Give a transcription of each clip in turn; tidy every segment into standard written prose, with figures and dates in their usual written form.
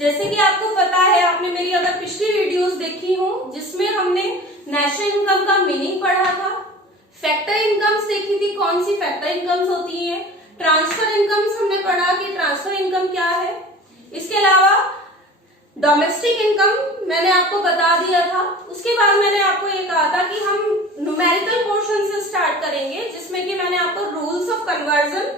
जैसे कि आपको पता है, आपने मेरी अगर पिछली वीडियोस देखी हो जिसमें हमने नेशनल इनकम का मीनिंग पढ़ा था, फैक्टर इनकम्स देखी थी, कौन सी फैक्टर इनकम्स होती हैं, ट्रांसफर इनकम्स हमने पढ़ा कि ट्रांसफर इनकम क्या है, इसके अलावा डोमेस्टिक इनकम मैंने आपको बता दिया था। उसके बाद मैंने आपको ये कहा था कि हम न्यूमेरिकल पोर्शन से स्टार्ट करेंगे, जिसमें कि मैंने आपको रूल्स ऑफ कन्वर्जन,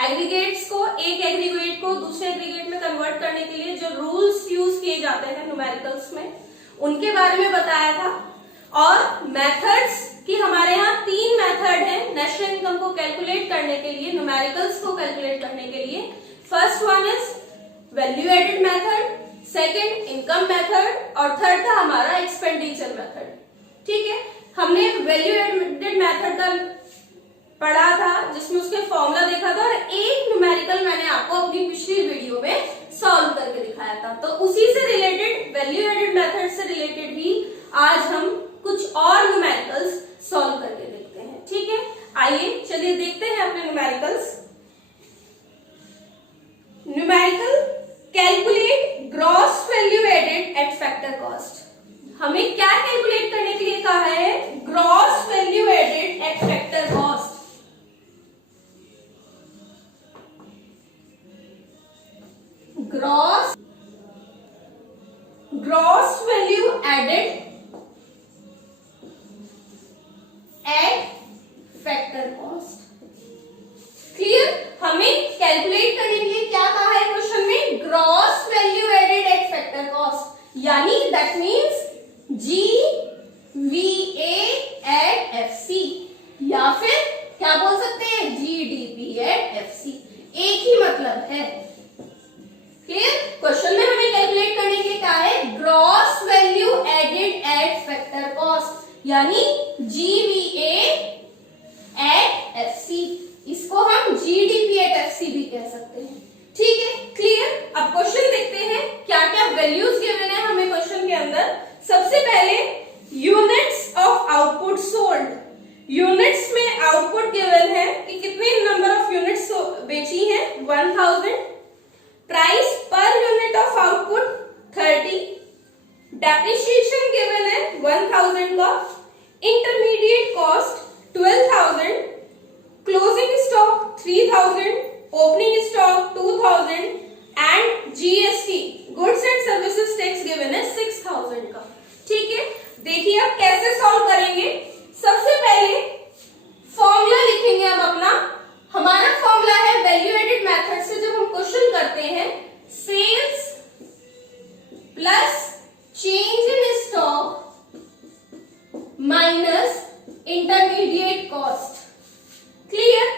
एग्रीगेट्स को, एक एग्रीगेट को दूसरे एग्रीगेट में कन्वर्ट करने के लिए जो रूल्स यूज किए जाते हैं न्यूमेरिकल्स में, उनके बारे में बताया था। और मेथड्स कि हमारे यहाँ 3 मेथड है नेशनल इनकम को कैलकुलेट करने के लिए, न्यूमेरिकल्स को कैलकुलेट करने के लिए। First one is value added method, second income method और थर्ड था हमारा एक्सपेंडिचर मेथड। ठीक है, हमने वैल्यू एडेड मेथड का पढ़ा था जिसमें उसके फॉर्मूला देखा था और एक न्यूमेरिकल मैंने आपको अपनी पिछली वीडियो में सॉल्व करके दिखाया था। तो उसी से रिलेटेड, वैल्यू एडेड मेथड से रिलेटेड ही आज हम कुछ और न्यूमेरिकल्स सॉल्व करके देखते हैं। ठीक है, आइए चलिए देखते हैं अपने numericals. Numerical calculate gross value added at factor cost. हमें क्या कैलकुलेट करने के लिए कहा है? Gross value added at factor cost. Gross value added at factor cost. Clear? हमें कैलकुलेट करने के लिए क्या कहा है क्वेश्चन में? Gross value added at factor cost, यानी that means GVA at FC, या फिर क्या बोल सकते हैं? GDP at FC। एक ही मतलब है। क्लियर? क्वेश्चन में हमें कैलकुलेट करने के लिए क्या है? Gross value added at factor cost, यानी GVA एट FC। इसको हम GDP एट FC भी कह सकते हैं। ठीक है, क्लियर? अब क्वेश्चन देखते हैं क्या क्या वैल्यूज गिवन है हमें क्वेश्चन के अंदर। सबसे पहले units of output sold. Units में आउटपुट गिवन है कि कितने नंबर ऑफ यूनिट्स बेची है? 1000। Price per unit of output 30। Depreciation given है 1000 का। Intermediate cost 12000। Closing stock 3000। Opening stock 2000 and GST goods and services tax given है 6000 का। ठीक है, देखिए अब कैसे सॉल्व करेंगे। सबसे पहले फॉर्मूला लिखेंगे अब अपना। हमारा फॉर्मूला है वैल्यू एडेड मेथड से जब हम क्वेश्चन करते हैं, sales plus change in stock minus intermediate cost. Clear?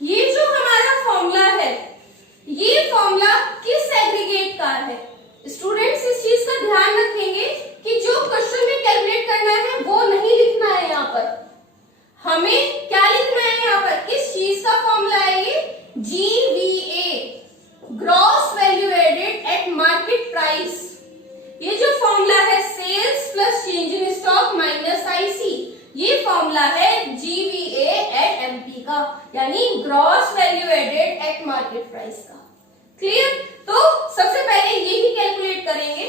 ये जो हमारा फॉर्मूला है, ये फॉर्मूला किस एग्रीगेट का है? स्टूडेंट्स इस चीज का ध्यान रखेंगे कि जो क्वेश्चन में कैलकुलेट करना है वो नहीं लिखना है। यहाँ पर हमें क्या लिखना है? यहाँ पर किस चीज का फॉर्मूला है ये? GVA, gross value added at market price. ये जो फॉर्मूला है sales plus change in stock minus IC, ये फॉर्मूला है GVA एट MP का, यानी gross value added at market price का। क्लियर? तो सबसे पहले यही कैलकुलेट करेंगे।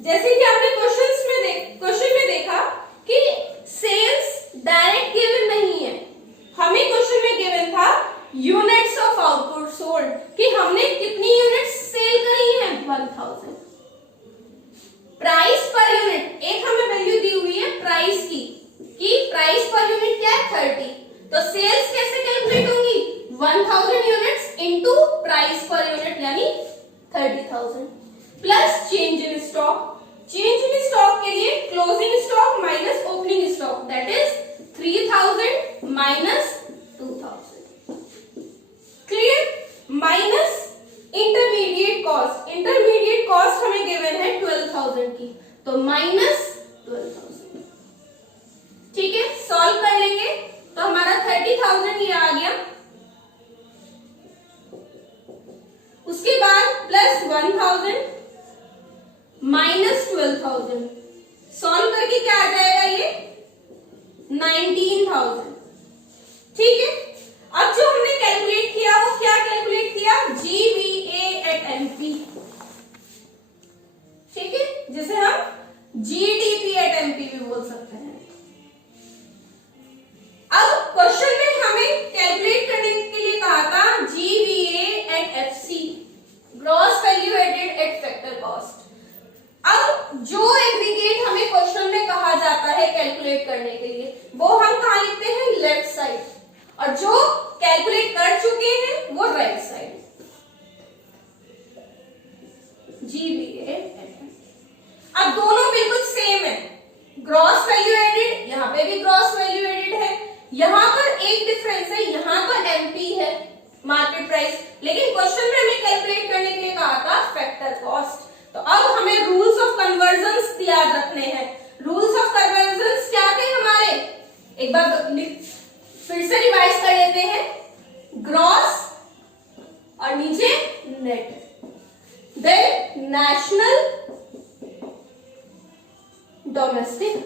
जैसे कि आपने क्वेश्चन में देखा कि सेल्स डायरेक्ट गिवन नहीं है, हमें क्वेश्चन में गिवन था यूनिट्स ऑफ आउटपुट सोल्ड, कि हमने कितनी यूनिट्स सेल करी हैं? 1000। प्राइस पर यूनिट, एक हमें वैल्यू दी हुई है प्राइस की, कि प्राइस पर यूनिट क्या है? 30। तो सेल्स कैसे कैलकुलेट होंगी? 1000 units into price per unit, यानी 30,000 plus change in stock. Change in stock के लिए closing stock minus opening stock, that is 3000 minus 2000। Clear? Minus intermediate cost. Intermediate cost हमें given है 12000 की, तो माइनस 12000। ठीक है, सॉल्व कर लेंगे तो हमारा 30,000 ये आ गया। उसके बाद प्लस 1000 माइनस 12000, सॉल्व करके क्या आ जाएगा? ये 19,000। ठीक है, अब जो हमने कैलकुलेट किया वो क्या कैलकुलेट किया? GVA at MP। GVA अब दोनों बिल्कुल सेम है, ग्रॉस वैल्यू एडेड, यहाँ पे भी ग्रॉस वैल्यू एडेड है, यहाँ पर एक डिफरेंस है, यहाँ तो एमपी है मार्केट प्राइस, लेकिन क्वेश्चन में हमें कैलकुलेट करने के लिए कहा था फैक्टर कॉस्ट। तो अब हमें रूल्स ऑफ कन्वर्जंस याद रखने हैं। रूल्स ऑफ कन्वर्जंस क्या थे हमारे, एक बार फिर से रिवाइज कर लेते हैं। ग्रॉस और नीचे net, then national, domestic,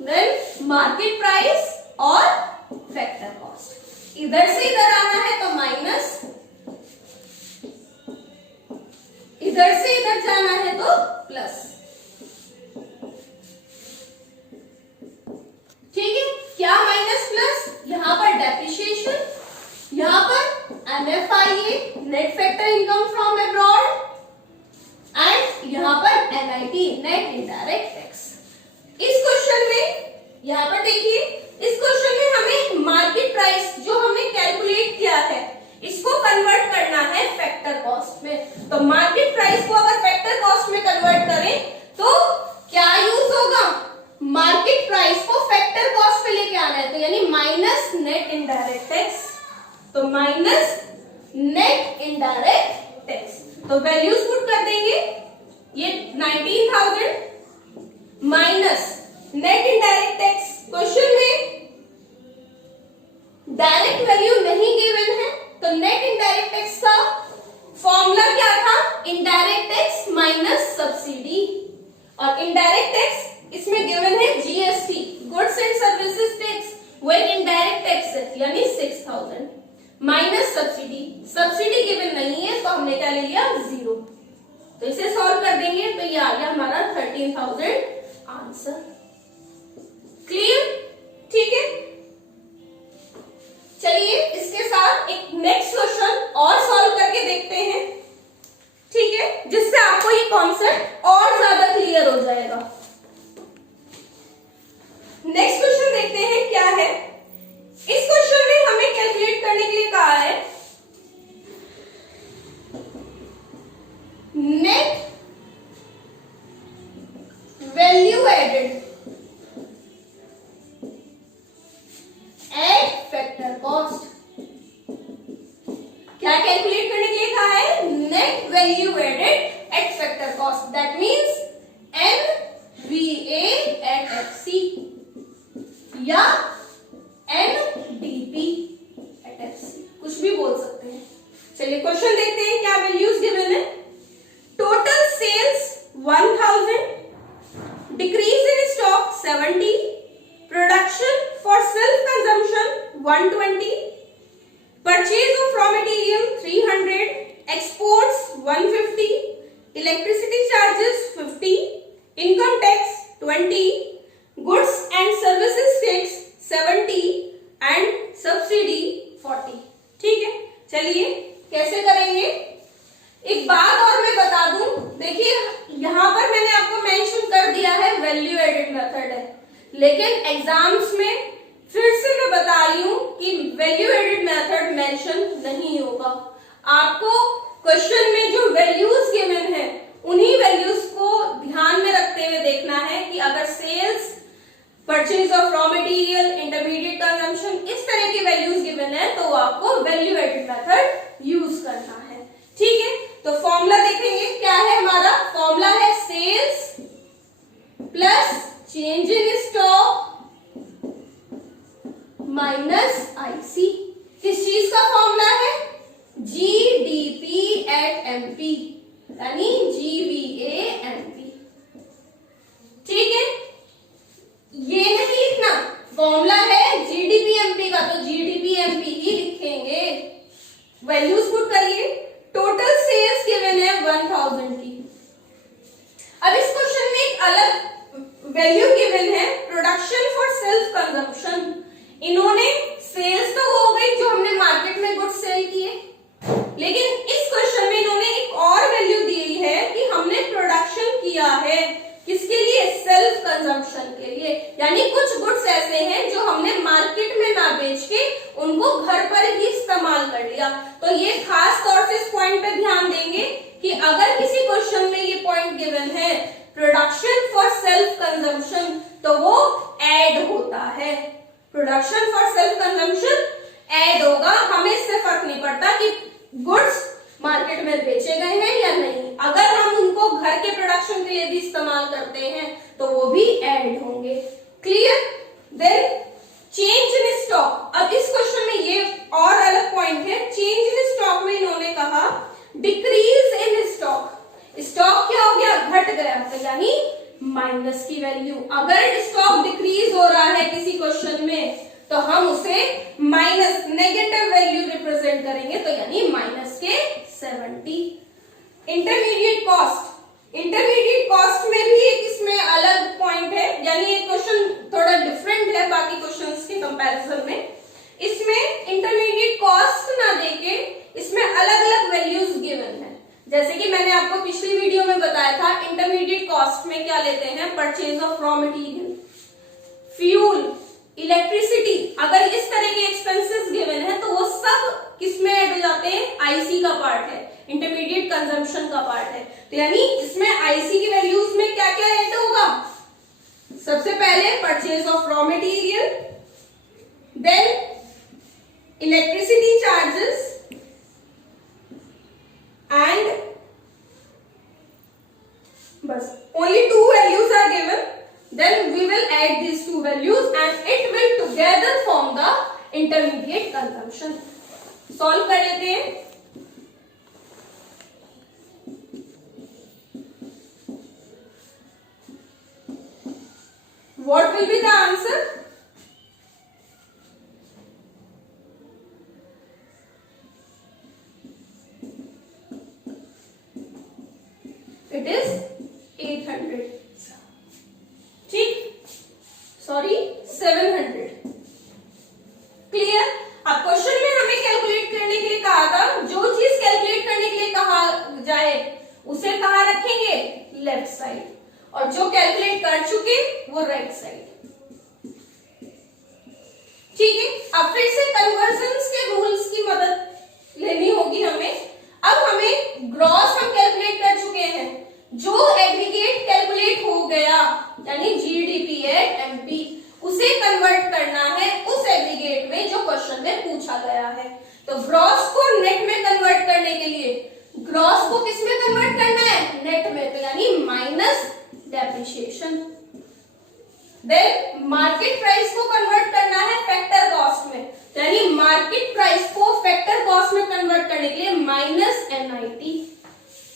then market price और फैक्टर कॉस्ट। इधर से इधर आना है तो माइनस, इधर से इधर जाना है तो प्लस। ठीक है, क्या माइनस प्लस, यहां पर डेप्रिसिएशन, यहां पर NFIA net factor income from abroad, and यहां पर NIT नेट इनडायरेक्ट टैक्स। इस क्वेश्चन में यहां पर देखिए, इस क्वेश्चन में हमें मार्केट प्राइस जो हमने कैलकुलेट किया है इसको कन्वर्ट करना है फैक्टर कॉस्ट में। तो मार्केट प्राइस को अगर फैक्टर कॉस्ट में कन्वर्ट करें तो क्या यूज होगा, मार्केट प्राइस को फैक्टर कॉस्ट पे लेके आना है, तो यानी माइनस नेट इनडायरेक्ट टैक्स, तो माइनस नेट इनडायरेक्ट टैक्स। तो वैल्यूज पुट कर देंगे, ये 19,000 minus net indirect tax. Question में डायरेक्ट वैल्यू नहीं गिवन है, तो नेट इनडायरेक्ट टैक्स का फॉर्मूला क्या था, इनडायरेक्ट टैक्स माइनस सब्सिडी, और इनडायरेक्ट टैक्स इसमें गिवन है GST, goods and services tax, वो एक इनडायरेक्ट टैक्स है, यानी 6,000 माइनस सब्सिडी, सब्सिडी गिवन नहीं है तो हमने क्या ले लिया 0। तो इसे सॉल्व कर देंगे तो ये आ गया हमारा 13,000 आंसर। क्लियर, ठीक है। चलिए इसके साथ एक नेक्स्ट क्वेश्चन और सॉल्व करके देखते हैं, ठीक है, जिससे आपको ये कॉन्सेप्ट और ज्यादा क्लियर हो जाएगा। नेक्स्ट क्वेश्चन देखते हैं क्या है। इस क्वेश्चन में हमें कैलकुलेट करने के लिए कहा है net value added at factor cost. क्या कैलकुलेट करने के लिए कहा है, net value added at factor cost, that means NVA at FC या NDP एट FC, कुछ भी बोल सकते हैं। चलिए क्वेश्चन देखते हैं क्या वैल्यूज गिवन है। Total sales 1000, decrease in stock 70, production for self consumption 120, purchase of raw material 300, exports 150, electricity charges 50, income tax 20, goods and services tax 70 and subsidy 40। ठीक है, चलिए कैसे करेंगे। एक बात और मैं बता दूं, देखिए यहां पर मैंने आपको मेंशन कर दिया है वैल्यू एडेड मेथड है, लेकिन एग्जाम्स में फिर से मैं बता रही हूं कि वैल्यू एडेड मेथड मेंशन नहीं होगा। आपको क्वेश्चन में जो वैल्यूज गिवन है उन्हीं वैल्यूज को ध्यान में रखते हुए देखना है कि अगर sales, purchase of raw material, intermediate consumption, इस तरह की वैल्यूज गिवन है तो आपको वैल्यू एडेड मेथड यूज करना है। ठीक है, तो फॉर्मूला देखेंगे क्या है हमारा। फॉर्मूला है sales plus change in stock minus IC। किस चीज का फॉर्मूला है, GDP एट MP, यानी GVA MP। ठीक है, ये नहीं लिखना, फॉर्मूला है GDP MP का, तो GDP MP ही लिखेंगे। वैल्यूज पुट करिए, टोटल सेल्स गिवन है 1000 की। अब इस क्वेश्चन में एक अलग वैल्यू गिवन है, प्रोडक्शन फॉर सेल्फ कंजम्पशन। इन्होंने सेल्स तो हो गई जो हमने मार्केट में गुड्स सेल किए, लेकिन इस क्वेश्चन में इन्होंने एक और वैल्यू दी है कि हमने प्रोडक्शन किया है, किसके लिए, सेल्फ कंजम्पशन के लिए। यानी कुछ गुड्स ऐसे हैं जो हमने मार्केट में ना बेच के उनको घर पर ही इस्तेमाल कर लिया। तो ये खास खास तौर से इस पॉइंट पे ध्यान देंगे कि अगर किसी क्वेश्चन में ये पॉइंट गिवन है प्रोडक्शन फॉर सेल्फ कंजम्पशन, तो वो ऐड होता है। Production for self consumption add होगा, हमें इससे फर्क नहीं पड़ता कि गुड्स मार्केट में बेचे गए हैं या नहीं, अगर हम उनको घर के प्रोडक्शन के लिए भी इस्तेमाल करते हैं तो वो भी ऐड होंगे। Clear? Then change in stock. अब इस क्वेश्चन में ये और अलग पॉइंट है। चेंज इन स्टॉक में इन्होंने कहा डिक्रीज इन स्टॉक। स्टॉक क्या हो गया? घट गया, तो यानी माइनस की वैल्यू। अगर स्टॉक डिक्रीज हो रहा है किसी क्वेश्चन में तो हम उसे माइनस नेगेटिव वैल्यू रिप्रेजेंट करेंगे, तो यानी माइनस के 70। Intermediate cost. इंटरमीडिएट कॉस्ट में भी एक इसमें अलग पॉइंट है, यानी ये क्वेश्चन थोड़ा डिफरेंट है बाकी क्वेश्चंस के कंपैरिजन में। इसमें इंटरमीडिएट कॉस्ट ना देके इसमें अलग अलग वैल्यूज गिवन है। जैसे कि मैंने आपको पिछली वीडियो में बताया था, इंटरमीडिएट कॉस्ट में क्या लेते हैं? Purchase of raw material, fuel, electricity. अगर इस तरह के एक्सपेंसेस गिवन है तो वो सब किसमें ऐड हो जाते हैं? आईसी का पार्ट है, इंटरमीडिएट कंजम्पशन का पार्ट है। तो यानी इसमें आईसी की वैल्यूज में क्या क्या ऐड होगा? सबसे पहले purchase of raw material, then electricity charges and बस only two values are given. Then we will add these two values and it will together form the intermediate consumption. Solve कर लेते हैं। What will be the answer? It is 800. ठीक, sorry 700। Clear? अब question में हमें calculate करने के लिए कहा था, जो चीज कैलकुलेट करने के लिए कहा जाए उसे कहाँ रखेंगे? लेफ्ट साइड, और जो कैलकुलेट कर चुके वो राइट साइड। ठीक है, अब फिर से कन्वर्जन्स के रूल्स की मदद लेनी होगी हमें। अब हमें ग्रॉस हम कैलकुलेट कर चुके हैं, जो एग्रीगेट कैलकुलेट हो गया यानी जीडीपी एट एमपी, उसे कन्वर्ट करना है उस एग्रीगेट में जो क्वेश्चन में पूछा गया है। तो ग्रॉस को नेट में कन्वर्ट करने के लिए ग्रॉस को किस में कन्वर्ट करना है? नेट में, तो यानी minus depreciation. Then market price को कन्वर्ट करना है फैक्टर कॉस्ट में, यानी मार्केट प्राइस को फैक्टर कॉस्ट में कन्वर्ट करने के लिए minus NIT.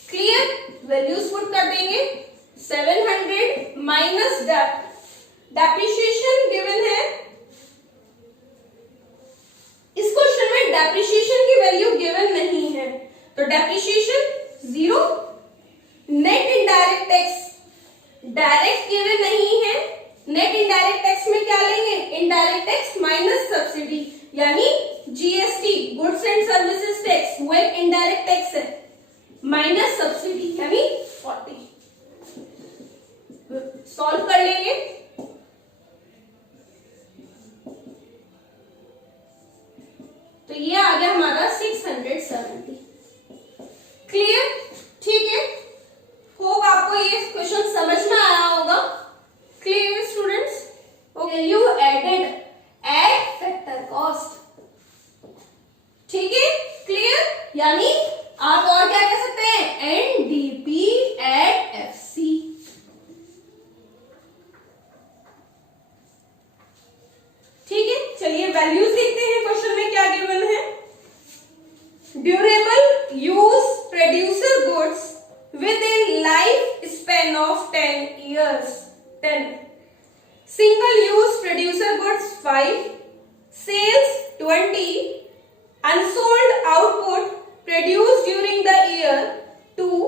Clear? Values put कर देंगे। 700 माइनस डेप्रिसिएशन गिवन है। इस क्वेश्चन में डेप्रिसिएशन की वैल्यू गिवन नहीं है, तो depreciation 0। Net indirect tax direct given नहीं है, नेट इनडायरेक्ट टैक्स में क्या लेंगे? इनडायरेक्ट टैक्स माइनस सब्सिडी, यानी GST, goods and services tax, वो एक इनडायरेक्ट टैक्स है, माइनस सब्सिडी यानी 40। सॉल्व कर लेंगे। तो ये आ गया हमारा 670। क्लियर? ठीक है, होप आपको ये क्वेश्चन समझ में आया होगा। Clear students? Value added at factor cost. ठीक है, क्लियर? यानी आप और क्या कह सकते हैं? NDP at FC. ठीक है, चलिए वैल्यूज देखते हैं क्वेश्चन में क्या गिवन है। Durable use producer goods within life span of 10 years 10। Single use producer goods 5, sales 20, unsold output produced during the year 2,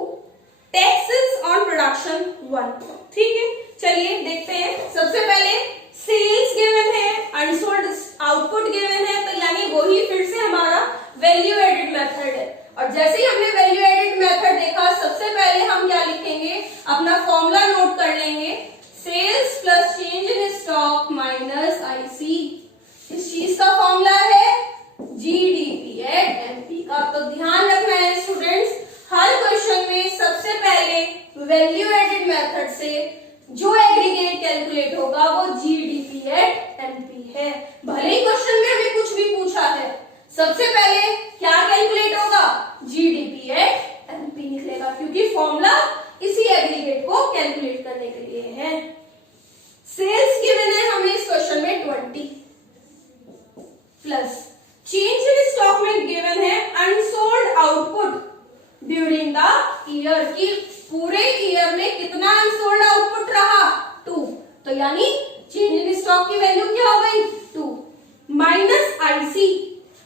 taxes on production 1। ठीक है, चलिए देखते हैं। सबसे पहले सेल्स गिवन है, अनसोल्ड आउटपुट गिवन है, तो यानी वही फिर से हमारा वैल्यू एडेड मेथड है। और जैसे ही हमने वैल्यू एडेड मेथड देखा, सबसे पहले हम क्या लिखेंगे? अपना फॉर्मूला नोट कर लेंगे, sales plus change in stock minus IC. इस चीज का फॉर्मूला है जीडीपी एट एमपी का, तो ध्यान रखना ईयर की पूरे ईयर में कितना अनसोल्ड आउटपुट रहा 2, तो यानी चेंज इन स्टॉक की वैल्यू क्या हो गई 2 माइनस आईसी,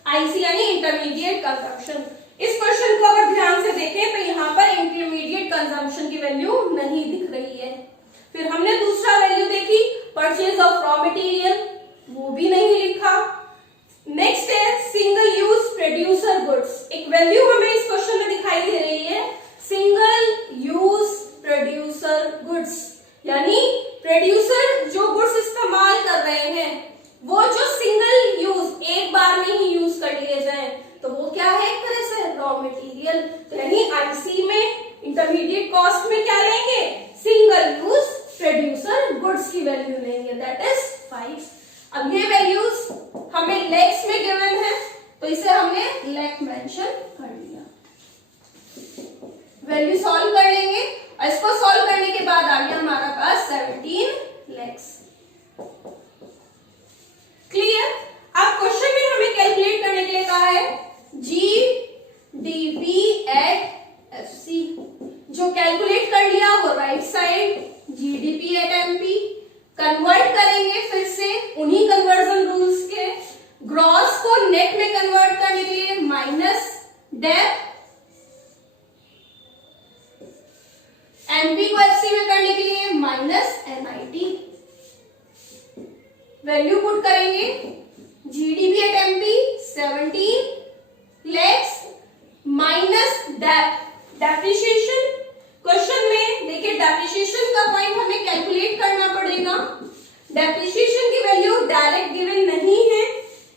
आईसी यानी इंटरमीडिएट कंजम्पशन। इस क्वेश्चन को अगर ध्यान से देखें तो यहाँ पर इंटरमीडिएट कंजम्पशन की वैल्यू नहीं दिख रही है। फिर हमने दूसरा वैल्यू देखी परचेज ऑफ रॉ मटेरियल, वो भी नहीं लिखा। नेक्स्ट है सिंगल यूज प्रोड्यूसर गुड्स, एक वैल्यू हमें इस क्वेश्चन में दिखाई दे रही है सिंगल यूज प्रोड्यूसर गुड्स, यानी प्रोड्यूसर जो गुड्स इस्तेमाल कर रहे हैं वो जो सिंगल यूज एक बार में ही यूज कर लिए जाए तो वो क्या है एक तरह से रॉ मटेरियल। तो यानी आईसी में इंटरमीडिएट कॉस्ट में क्या लेंगे सिंगल यूज प्रोड्यूसर गुड्स की वैल्यू लेंगे, दैट इज 5। अब ये वैल्यूज हमें लेक्स में गिवन है तो इसे हमने लेक मेंशन कर लिया। वैल्यू सॉल्व कर लेंगे और इसको सॉल्व करने के बाद आ गया हमारा पास 17 लेक्स। क्लियर। अब क्वेश्चन में हमें कैलकुलेट करने के लिए कहा है जीडीपी एट एफसी, जो कैलकुलेट कर लिया वो right side GDP at MP convert करेंगे फिर से उन्हीं कन्वर्जन रूल्स के, ग्रॉस को नेट में कन्वर्ट करने के लिए माइनस डेप, एमपी को एफसी में करने के लिए माइनस एनआईटी। वैल्यू पुट करेंगे GDP at MP 17 lakhs minus depreciation. Question में देखिए डेप्रिसिएशन का पॉइंट हमें कैलकुलेट करना पड़ेगा। डेप्रिसिएशन की वैल्यू डायरेक्ट गिवन नहीं है,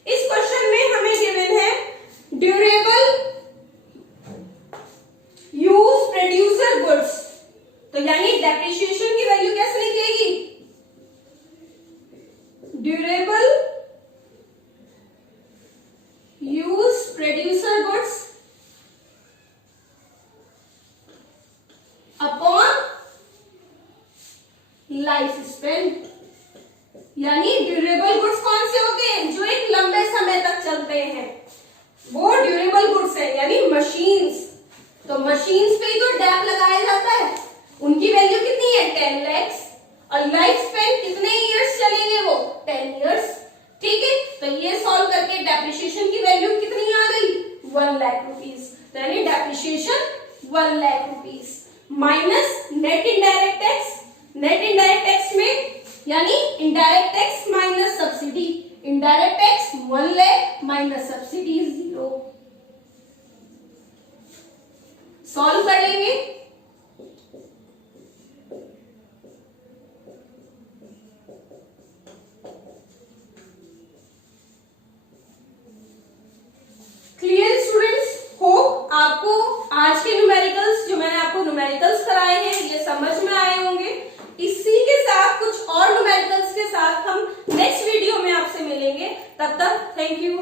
इस क्वेश्चन में हमें गिवन है ड्यूरेबल यूज प्रोड्यूसर गुड्स, तो यानी डेप्रिसिएशन की वैल्यू कैसे निकलेगी durable use producer goods upon life span, यानी ड्यूरेबल गुड्स कौन से होते हैं जो एक लंबे समय तक चलते हैं, वो ड्यूरेबल गुड्स है यानी मशीन्स। तो मशीन्स पे ही तो डैप लगाया जाता है, उनकी वैल्यू कितनी है 10 लैक्स और लाइफ स्पेन कितने इयर्स चलेंगे वो 10 इयर्स। ठीक है, तो ये सॉल्व करके डेप्रिसिएशन की वैल्यू कितनी आ गई 1 लाख रुपीस, तो यानी depreciation 1 lakh rupees minus net indirect tax, net indirect tax में यानी indirect tax minus subsidy, indirect tax 1 lakh minus subsidy 0। Solve कर लेंगे। क्लियर स्टूडेंट्स, होप आपको आज के न्यूमेरिकल्स जो मैंने आपको न्यूमेरिकल्स कराए हैं ये समझ में आए होंगे। इसी के साथ कुछ और न्यूमेरिकल्स के साथ हम नेक्स्ट वीडियो में आपसे मिलेंगे, तब तक थैंक यू।